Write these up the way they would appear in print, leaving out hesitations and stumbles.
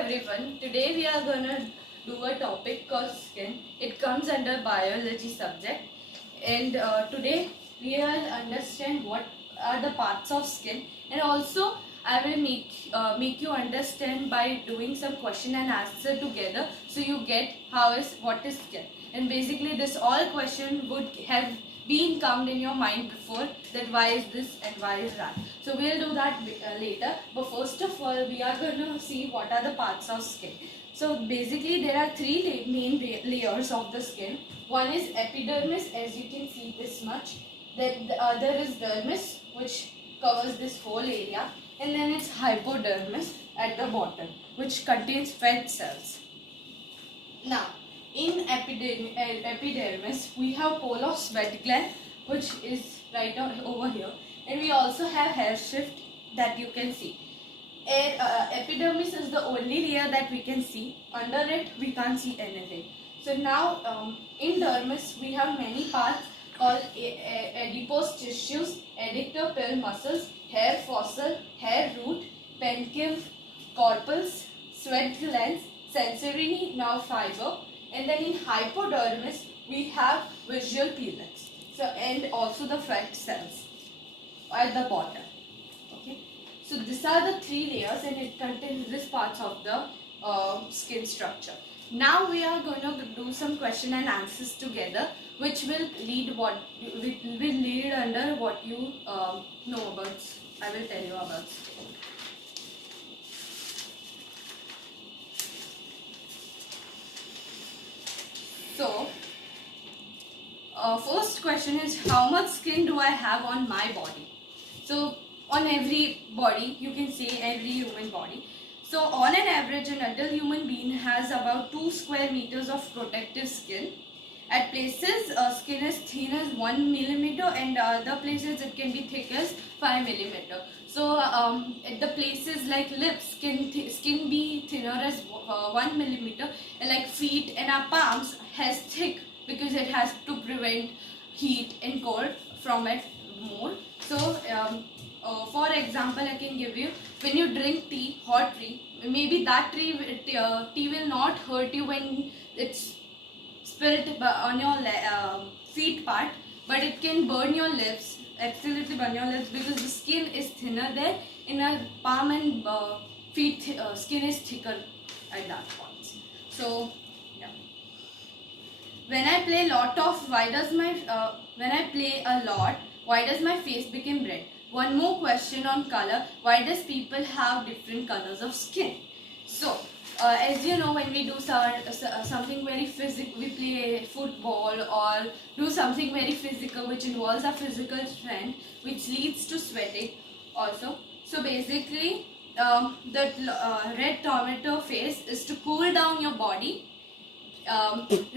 everyone. Today we are gonna do a topic called skin. It comes under biology subject, and today we will understand what are the parts of skin, and also I will make you understand by doing some question and answer together, so you get what is skin. And basically, this all question would have been come in your mind before, that why is this and why is that. So we'll do that later, but first of all we are going to see what are the parts of skin. So basically there are three main layers of the skin. One is epidermis, as you can see this much. Then the other is dermis, which covers this whole area, and then it's hypodermis at the bottom, which contains fat cells. Now, in epidermis, we have polar sweat gland, which is right over here, and we also have hair shift that you can see. And epidermis is the only layer that we can see. Under it, we can't see anything. So now, in dermis, we have many parts called adipose tissues, adductor pill muscles, hair fossa, hair root, pencave, corpus, sweat glands, sensory nerve fiber, and then in hypodermis we have visual pigments. So and also the fat cells at the bottom. Okay. So these are the three layers, and it contains these parts of the skin structure. Now we are going to do some question and answers together, which will lead under what you know about. I will tell you about skin. So, first question is, how much skin do I have on my body? So, on every body, you can say every human body. So, on an average, an adult human being has about 2 square meters of protective skin. At places, skin is thin as 1 millimeter, and other places it can be thick as 5 millimeter. So, at the places like lips, skin be thinner as 1 millimeter, and like feet and our palms has thick, because it has to prevent heat and cold from it more. So, for example, I can give you, when you drink tea, hot tea, maybe that tea will not hurt you when it's spilled on your feet part, but it can burn your lips, absolutely burn your lips, because the skin is thinner there. In a palm and feet, skin is thicker at that point. So, yeah. When I play a lot, why does my face become red? One more question on color. Why does people have different colors of skin? So, as you know, when we do something very physical, we play football or do something very physical which involves a physical strength, which leads to sweating also. So basically, the red tomato face is to cool down your body,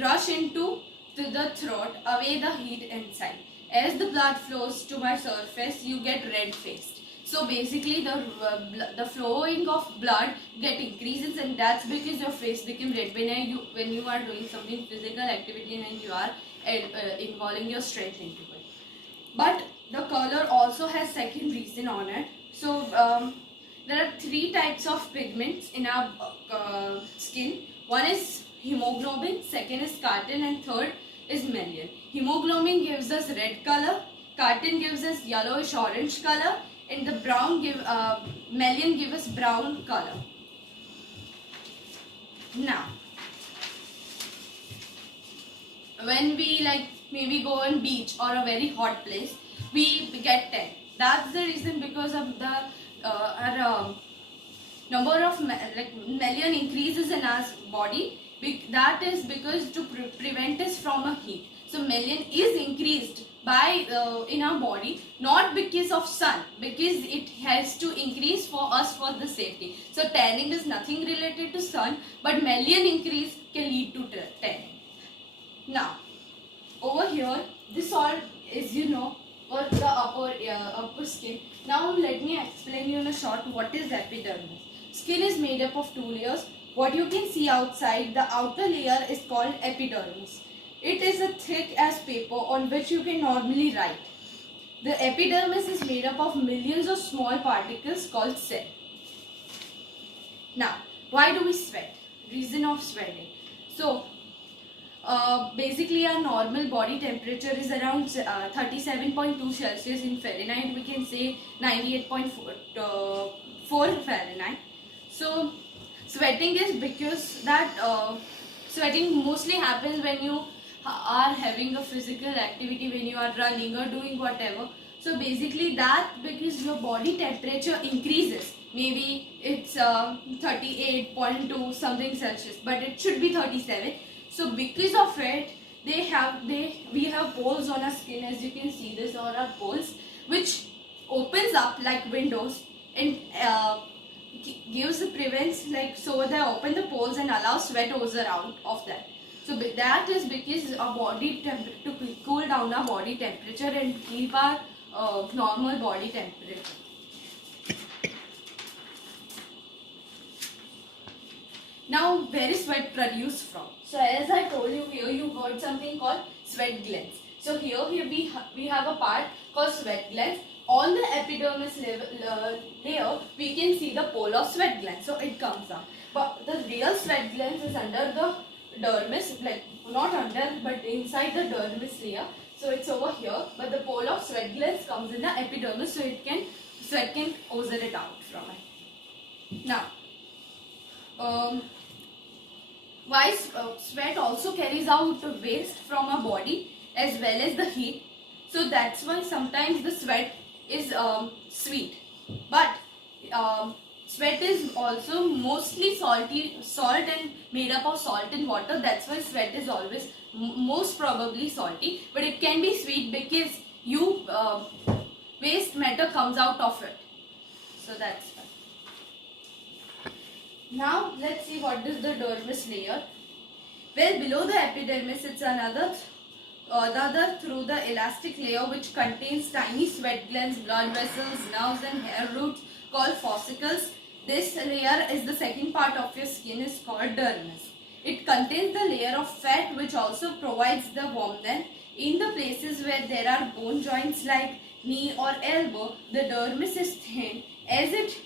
rush into the throat, away the heat inside. As the blood flows to my surface, you get red faced. So basically, the flowing of blood increases, and that's because your face becomes red when you are doing something physical activity and you are involving your strength into it. But the color also has second reason on it. So there are 3 types of pigments in our skin. One is hemoglobin, second is cartin, and third is melanin. Hemoglobin gives us red color, cartin gives us yellowish orange color, and the melanin gives us brown color. Now, when we maybe go on beach or a very hot place, we get tan. That's the reason, because of the our number of melanin increases in our body. That is because to prevent us from a heat. So melanin is increased by in our body, not because of sun, because it has to increase for us for the safety. So tanning is nothing related to sun, but melanin increase can lead to tanning. Now, over here, this all is, for the upper skin. Now let me explain you in a short what is epidermis. Skin is made up of 2 layers. What you can see outside, the outer layer is called epidermis. It is as thick as paper on which you can normally write. The epidermis is made up of millions of small particles called cells. Now, why do we sweat? Reason of sweating. So basically our normal body temperature is around 37.2 Celsius in Fahrenheit. We can say 98.4 Fahrenheit. So sweating is because that sweating mostly happens when you are having a physical activity, when you are running or doing whatever. So basically that because your body temperature increases. Maybe it's 38.2 something Celsius, but it should be 37. So because of it, we have poles on our skin, as you can see this on our poles, which opens up like windows and prevents, like, so they open the poles and allow sweat oozes out of that. So that is because our body to cool down our body temperature and keep our normal body temperature. Now, where is sweat produced from? So as I told you, here you got something called sweat glands. So here we have a part called sweat glands. On the epidermis layer, we can see the pole of sweat glands. So it comes down. But the real sweat glands is under the dermis, like not under but inside the dermis layer. So it's over here. But the pole of sweat glands comes in the epidermis, so sweat can ooze it out from it. Now, why sweat also carries out the waste from our body as well as the heat. So that's why sometimes the sweat is sweet, but sweat is also mostly salt and made up of salt and water. That's why sweat is always most probably salty, but it can be sweet because waste matter comes out of it. So that's why. Now let's see what is the dermis layer. Well, below the epidermis, it's another through the elastic layer which contains tiny sweat glands, blood vessels, nerves and hair roots called fascicles. This layer is the second part of your skin, is called dermis. It contains the layer of fat which also provides the warmth. In the places where there are bone joints like knee or elbow, the dermis is thin as it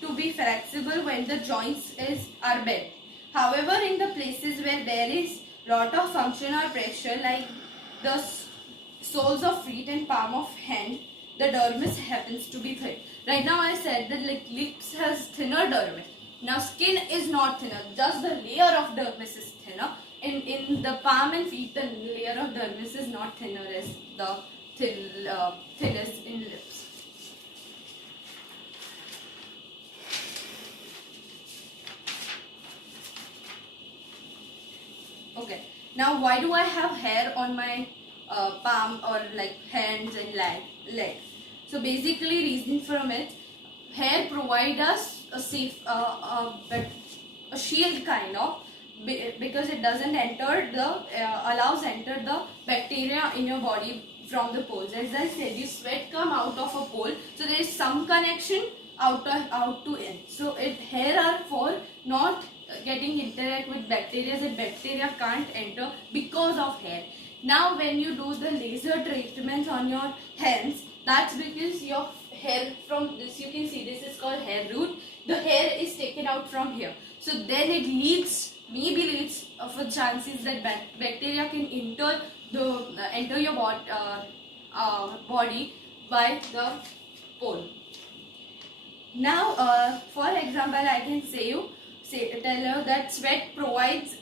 to be flexible when the joints are bent. However, in the places where there is lot of function or pressure like the soles of feet and palm of hand, the dermis happens to be thick. Right now I said that lips has thinner dermis. Now skin is not thinner, just the layer of dermis is thinner. In the palm and feet, the layer of dermis is not thinner as the thinnest in lips. Okay, now why do I have hair on my palm or like hands and leg? So basically reason from it, hair provide us a safe, a shield kind of, because it doesn't enter allows enter the bacteria in your body from the poles. As I said, you sweat come out of a pole, so there is some connection out to in. So hair are for not getting interact with bacteria, that bacteria can't enter because of hair. Now when you do the laser treatments on your hands, that's because your hair from this, you can see this is called hair root, the hair is taken out from here. So then it maybe leads for chances that bacteria can enter your body by the pole. Now for example, I can tell you that sweat provides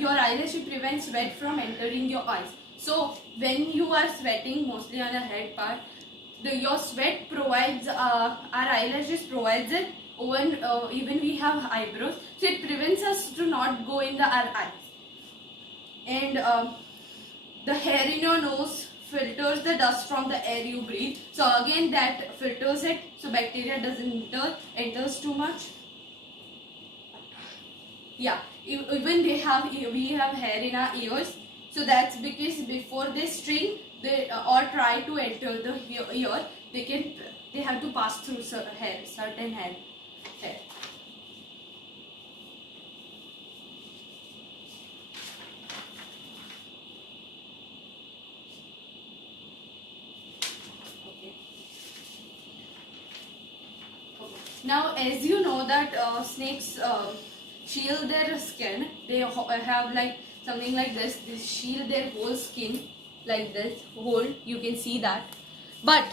your eyelash prevents sweat from entering your eyes. So when you are sweating, mostly on the head part, your sweat provides our eyelashes provides it. Even we have eyebrows, so it prevents us to not go in our eyes. And the hair in your nose filters the dust from the air you breathe. So again that filters it, so bacteria doesn't enters too much. Yeah, even we have hair in our ears, so that's because before they string or try to enter the ear, they have to pass through certain hair. Now, as you know that snakes shield their skin. They have like something like this. They shield their whole skin like this. Whole, you can see that. But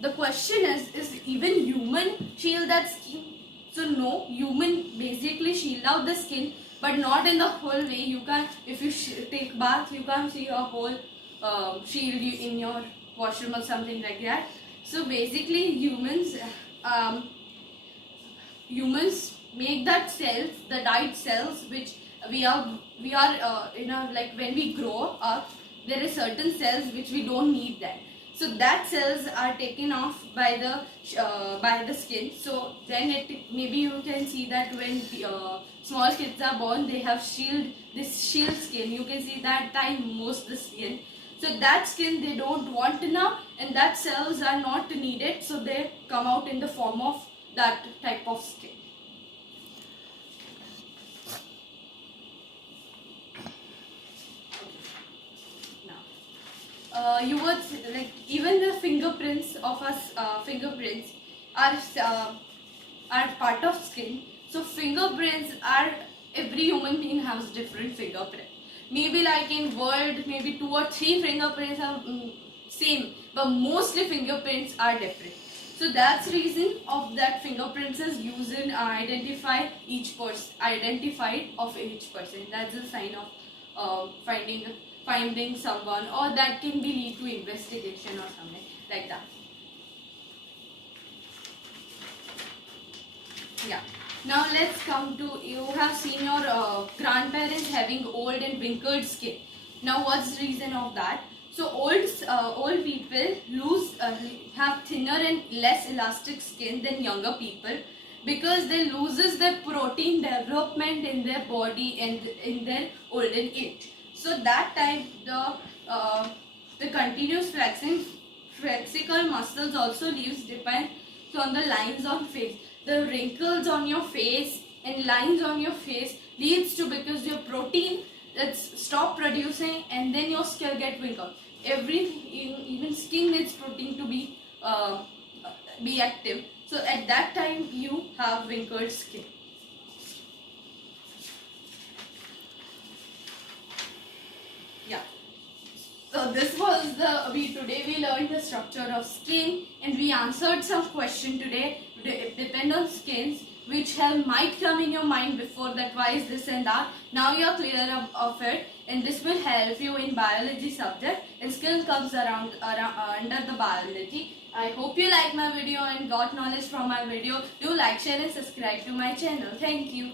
the question is even human shield that skin? So no, human basically shield out the skin, but not in the whole way. You can, if you take bath, you can't see a whole shield in your washroom or something like that. So basically, humans make that cells, the died cells, which we are like when we grow up, there is certain cells which we don't need that. So that cells are taken off by the skin. So then maybe you can see that when small kids are born, they have this shield skin. You can see that time most the skin. So that skin they don't want now, and that cells are not needed. So they come out in the form of that type of skin. You would like even the fingerprints of us fingerprints are part of skin. So fingerprints are, every human being has different fingerprint. Maybe like in world, maybe 2 or 3 fingerprints are same, but mostly fingerprints are different. So that's reason of that fingerprints is used in identify each person, identified of each person. That's a sign of finding someone, or that can be lead to investigation or something like that. Yeah. Now let's come to, you have seen your grandparents having old and wrinkled skin. Now what's the reason of that? So old people have thinner and less elastic skin than younger people, because they loses their protein development in their body and in their olden age. So that time the continuous flexical muscles also leaves depend on the lines on face. The wrinkles on your face and lines on your face leads to because your protein that's stop producing, and then your skin get wrinkled. Even skin needs protein to be active. So at that time you have wrinkled skin. Yeah. So this was today we learned the structure of skin, and we answered some question today. Depend on skins, which might come in your mind before that, why is this and that. Now you are clear of it, and this will help you in biology subject, and skin comes under the biology. I hope you like my video and got knowledge from my video. Do like, share and subscribe to my channel. Thank you.